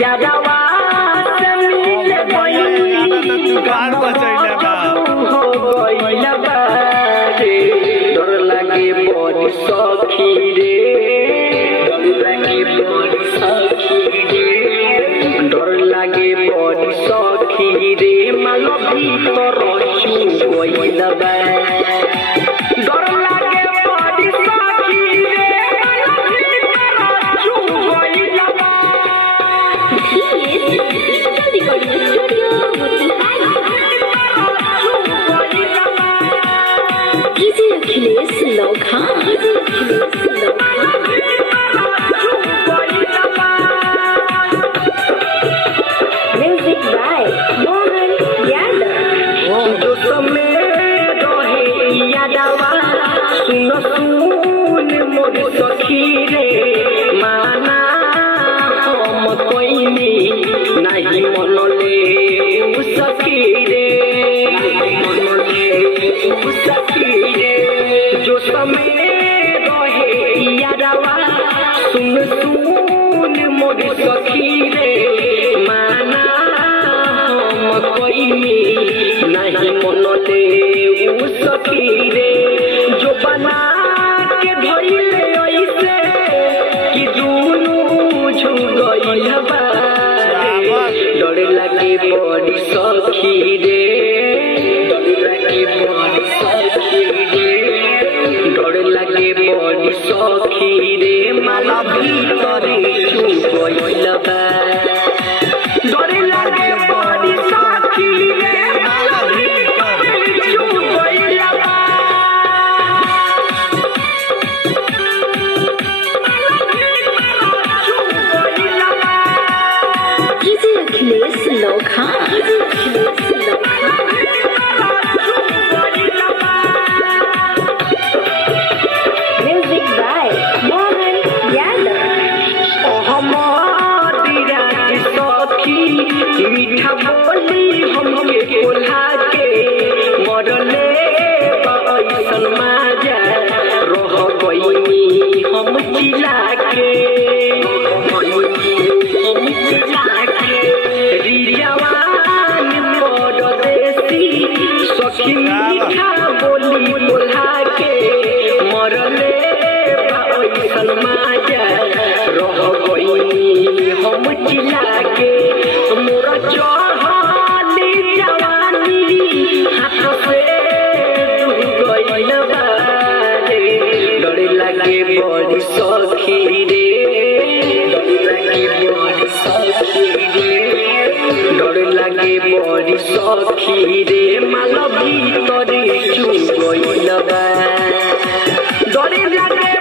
यादवा से मिले गई गान बजैले बा हो गइल बा रे डर लागे बड़ी सखी रे डर लागे बड़ी सखी रे डर लागे बड़ी सखी रे माल भीतर चू गइल बा डर लागे बड़ी सखी रे माल भीतर चू गइल बा Music by Mohan Yadav. जो समय रहे यादवा सुन सुन मोर सखी रे माना हम कोइनी नहीं मनले उ सखी रे मनले उ सखी रे जो समय रहे यादवा सुन सुन मोर सखी रे माना हम कोइनी नहीं मनले उ सखी रे जो बना के धइले ऐसे कि दुनु झुक गइल बा डर लागे बड़ी सखी रे डर लागे बड़ी सखी रे डर लागे बड़ी सखी रे माला भीतर झुक गइल बा डर लागे बड़ी सखी रे माला भीतर झुक गइल बा DJ Akhilesh Lokhan. Music by Mohan Yadav. मीठा बोली हमके कोल्हा के मरले ऐसन माजा रह गई हम चिला के हम चिला के रिजवान परदेसी सखी मीठा बोली कोल्हा के मरले ऐसन माजा रह गई हम चिला के मोरा चढ़ली जवानी हाथ से डूब गइल बा रे डर लागे बड़ी सखी रे डर लागे बड़ी सखी रे डर लागे बड़ी सखी रे माल भीतर चू गइल बा डर लागे